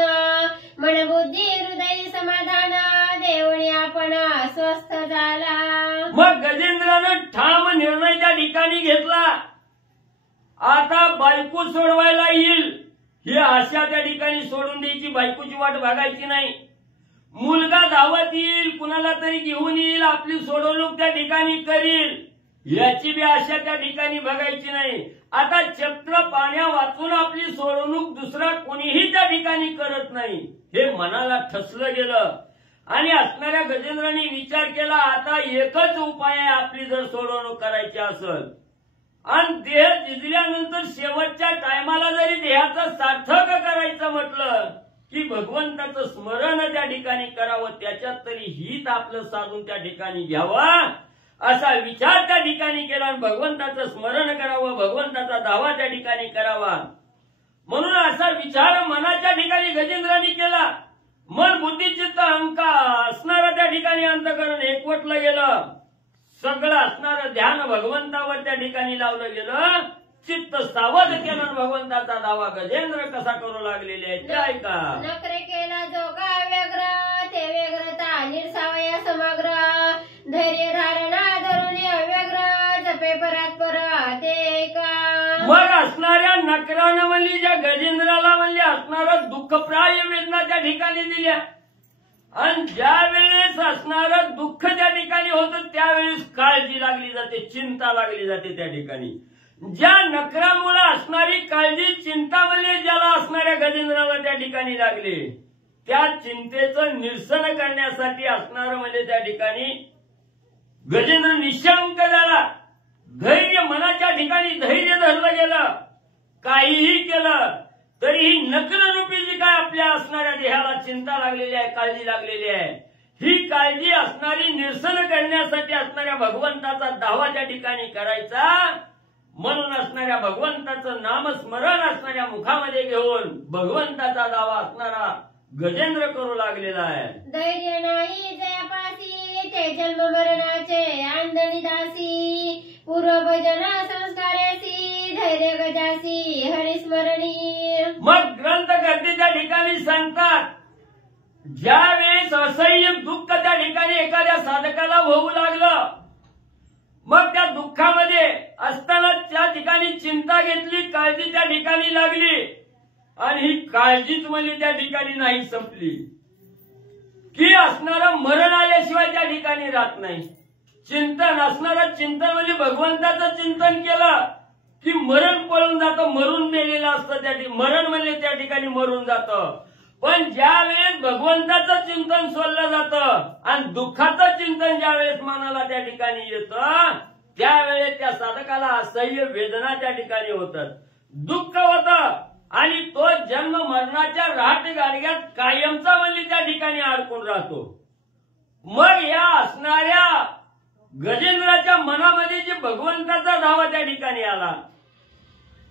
मनबुद्धी हृदय समाधान देवणी आपण स्वस्थ झाला. मग गजेंद्रानं ठाम निर्णय त्या ठिकाणी घेतला. आता बायको सोडवायला येईल ही आशा त्या ठिकाणी सोडून द्यायची. बायकोची वाट बघायची नाही. मुलगा धावत येईल कुणाला तरी घेऊन येईल आपली सोडवणूक त्या ठिकाणी करील याची बी आशा त्या ठिकाणी बघायची नाही. आता चक्र पाण्या वाचून आपली सोडवणूक दुसरा कोणीही त्या ठिकाणी करत नाही हे मनाला ठसलं गेलं. आणि असणाऱ्या गजेंद्रांनी विचार केला आता एकच उपाय आहे आपली जर सोडवणूक करायची असेल आणि देह जिजल्यानंतर शेवटच्या टायमाला जरी देहाचं सार्थक करायचं म्हटलं की भगवंताचं स्मरण त्या ठिकाणी करावं, त्याच्यात तरी हित आपलं साधून त्या ठिकाणी घ्यावं असा विचार त्या ठिकाणी केला आणि भगवंताचं स्मरण करावं, भगवंताचा दावा त्या ठिकाणी करावा. म्हणून असा विचार मनाच्या ठिकाणी गजेंद्रांनी केला. मन बुद्धी चित्त अहंकार असणारं त्या ठिकाणी अंतःकरण एकवटलं गेलं. सगळं असणारं ध्यान भगवंतावर त्या ठिकाणी लावलं गेलं. चित्त सावध केलं आणि भगवंताचा दावा गजेंद्र कसा करू लागलेले आहे ते ऐका. नकरे केला जो का व्यग्र ते व्यग्रता निर्सावया समग्र धैर्य धारणा धरून अव्यग्र जपे परात पर ते ऐका. मग असणाऱ्या नकरानं म्हणली ज्या गजेंद्राला म्हणली असणारं दुःखप्राय वेदना त्या ठिकाणी दिल्या आणि ज्या वेळेस असणारं दुःख त्या ठिकाणी होतं त्यावेळेस काळजी लागली जाते, चिंता लागली जाते त्या ठिकाणी. ज्या नकरामुळे असणारी काळजी चिंता म्हणजे ज्याला असणाऱ्या गजेंद्राला त्या ठिकाणी लागली, त्या चिंतेचं निरसन करण्यासाठी असणारं म्हणजे त्या ठिकाणी गजेंद्र निशंक झाला. धैर्य मनाच्या ठिकाणी धैर्य धरलं गेलं. काहीही केलं तरीही नकररूपी जी काय आपल्या असणाऱ्या देहाला चिंता लागलेली आहे, काळजी लागलेली आहे, ही काळजी असणारी निरसन करण्यासाठी असणाऱ्या भगवंताचा दावा त्या ठिकाणी करायचा. म्हणून असणाऱ्या भगवंताचं नामस्मरण असणाऱ्या मुखामध्ये घेऊन भगवंताचा दावा असणारा गजेंद्र करू लागलेला आहे. धैर्य नाही जयापासी ते जन्म मरणाचे आंधळी दासी पूर्वभजना संस्कारासी धैर्य गजासी हरिस्मरणी. मग ग्रंथकर्ते त्या ठिकाणी सांगतात ज्या वेळेस असह्य दुःख त्या ठिकाणी एखाद्या साधकाला होऊ लागलं, मग त्या दुःखामध्ये असताना त्या ठिकाणी चिंता घेतली, काळजी त्या ठिकाणी लागली आणि ही काळजीच म्हणजे त्या ठिकाणी नाही संपली की असणारं मरण आल्याशिवाय त्या ठिकाणी राहत नाही. चिंतन असणारं चिंतन म्हणजे भगवंताचं चिंतन केलं की मरण पळून जातं, मरून मेलेलं असतं त्या ठिकाणी, मरण म्हणजे त्या ठिकाणी मरून जातं. पण ज्या वेळेस भगवंताचं चिंतन सोडलं जातं आणि दुःखाचं चिंतन ज्या वेळेस मनाला त्या ठिकाणी येतं त्यावेळेस त्या साधकाला असह्य वेदना त्या ठिकाणी होतात, दुःख होतं आणि तो जन्म मरणाच्या राहट गाडग्यात कायमचा म्हणजे त्या ठिकाणी अडकून राहतो. मग या असणाऱ्या गजेंद्राच्या मनामध्ये जे भगवंताचा धावा त्या ठिकाणी आला,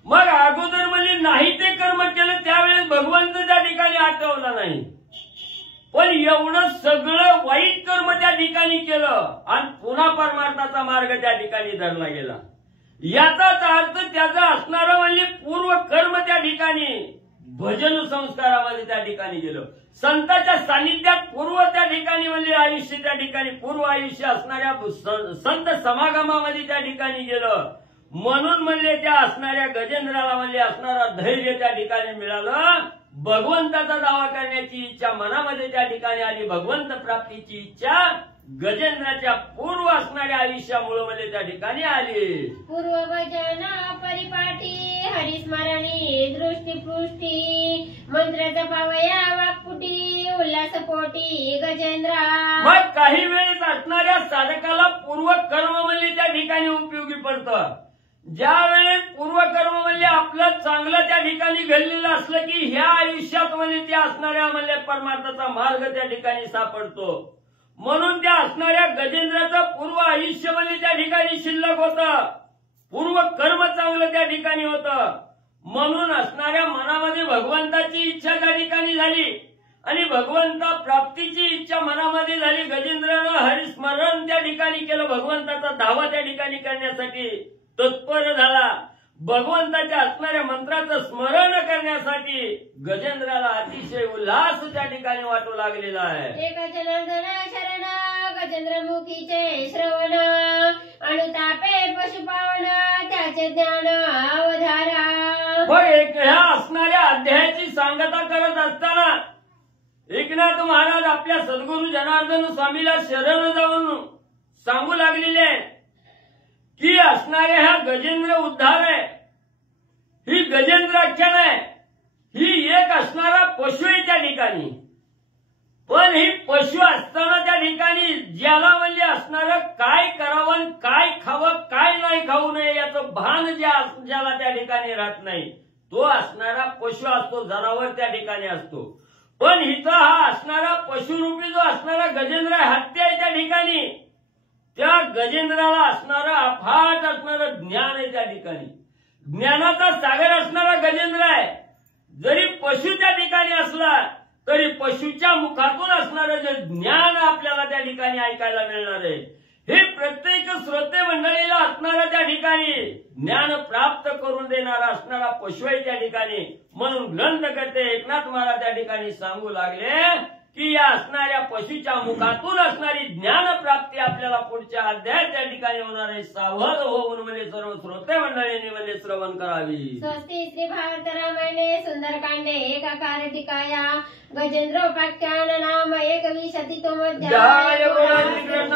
मग अगोदर म्हणजे नाही ते कर्म केलं त्यावेळेस भगवंत त्या ठिकाणी आठवला नाही, पण एवढं सगळं वाईट कर्म त्या ठिकाणी केलं आणि पुन्हा परमार्थाचा मार्ग त्या ठिकाणी धरला गेला. याचाच अर्थ त्याचा असणारं म्हणजे पूर्व कर्म त्या ठिकाणी भजन संस्कारामध्ये त्या ठिकाणी गेलं. संतांच्या सानिध्यात पूर्व त्या ठिकाणी म्हणजे आयुष्य त्या ठिकाणी पूर्व आयुष्य असणाऱ्या संत समागमामध्ये त्या ठिकाणी गेलं. म्हणून म्हणजे त्या असणाऱ्या गजेंद्राला म्हणजे असणारा धैर्य त्या ठिकाणी मिळालं. भगवंताचा दावा करण्याची इच्छा मनामध्ये त्या ठिकाणी आली. भगवंत प्राप्तीची इच्छा गजेंद्राच्या पूर्व असणाऱ्या आयुष्यामुळे म्हणजे त्या ठिकाणी आली. पूर्व भजन परिपाठी हरिस्मरणी दृष्टीपृष्टी मंत्र जपावया वाक्पुटी उल्हासपोटी गजेंद्रा. मग काही वेळेस असणाऱ्या साधकाला पूर्व कर्म म्हणजे त्या ठिकाणी उपयोगी पडतं. ज्या वेळेस पूर्वकर्म म्हणजे आपलं चांगलं त्या ठिकाणी घडलेलं असलं की ह्या आयुष्यात म्हणजे त्या असणाऱ्या म्हणजे परमार्थाचा मार्ग त्या ठिकाणी सापडतो. म्हणून त्या असणाऱ्या गजेंद्राचं पूर्व आयुष्य म्हणजे त्या ठिकाणी शिल्लक होतं, पूर्व कर्म चांगलं त्या ठिकाणी होतं. म्हणून असणाऱ्या मनामध्ये भगवंताची इच्छा त्या ठिकाणी झाली आणि भगवंता प्राप्तीची इच्छा मनामध्ये झाली. गजेंद्रानं हरिस्मरण त्या ठिकाणी केलं, भगवंताचा धावा त्या ठिकाणी करण्यासाठी तत्पर झाला. भगवंताच्या असणाऱ्या मंत्राचं स्मरण करण्यासाठी गजेंद्राला अतिशय उल्हास त्या ठिकाणी वाटू लागलेला आहे. एक जनार्दन शरण गजेंद्रमुखीचे श्रवण अनुतापे पशुपावन त्याचे ज्ञान अवधारा. ह्या असणाऱ्या अध्यायाची सांगता करत असताना एकनाथ महाराज आपल्या सद्गुरू जनार्दन स्वामीला शरण जाऊन सांगू लागलेले आहेत की असणाऱ्या ह्या गजेंद्र उद्धार आहे, ही गजेंद्राख्यान आहे, ही एक असणारा पशु आहे त्या ठिकाणी. पण ही पशु असताना त्या ठिकाणी ज्याला म्हणजे असणारं काय करावं, काय खावं, काय नाही खाऊ नये याचं भान ज्याला त्या ठिकाणी राहत नाही तो असणारा पशु असतो, जनावर त्या ठिकाणी असतो. पण इथं हा असणारा पशुरूपी जो असणारा गजेंद्र आहे, हत्ती आहे त्या ठिकाणी, त्या गजेंद्राला असणारा अफाट असणारं ज्ञान आहे त्या ठिकाणी. ज्ञानाचा सागर असणारा गजेंद्र आहे. जरी पशु त्या ठिकाणी असला तरी पशुच्या मुखातून असणारं जे ज्ञान आपल्याला त्या ठिकाणी ऐकायला मिळणार आहे, हे प्रत्येक श्रोते मंडळीला असणारा त्या ठिकाणी ज्ञान प्राप्त करून देणारा असणारा पशु आहे त्या ठिकाणी. म्हणून ग्रंथकर्ते एकनाथ महाराज त्या ठिकाणी सांगू लागले की या असणाऱ्या पशुच्या मुखातून असणारी ज्ञान प्राप्ती आपल्याला पुढच्या अध्यायात त्या ठिकाणी होणार आहे. सावध होऊन म्हणजे सर्व श्रोते मंडळींनी म्हणजे श्रवण करावी. स्वस्ति श्री भारत रामायणे सुंदरकांडे एकाकार टीकाया गजेंद्रोपाख्यान नाम एकविंशतितमोऽध्यायः. जय गुरु श्री कृष्ण.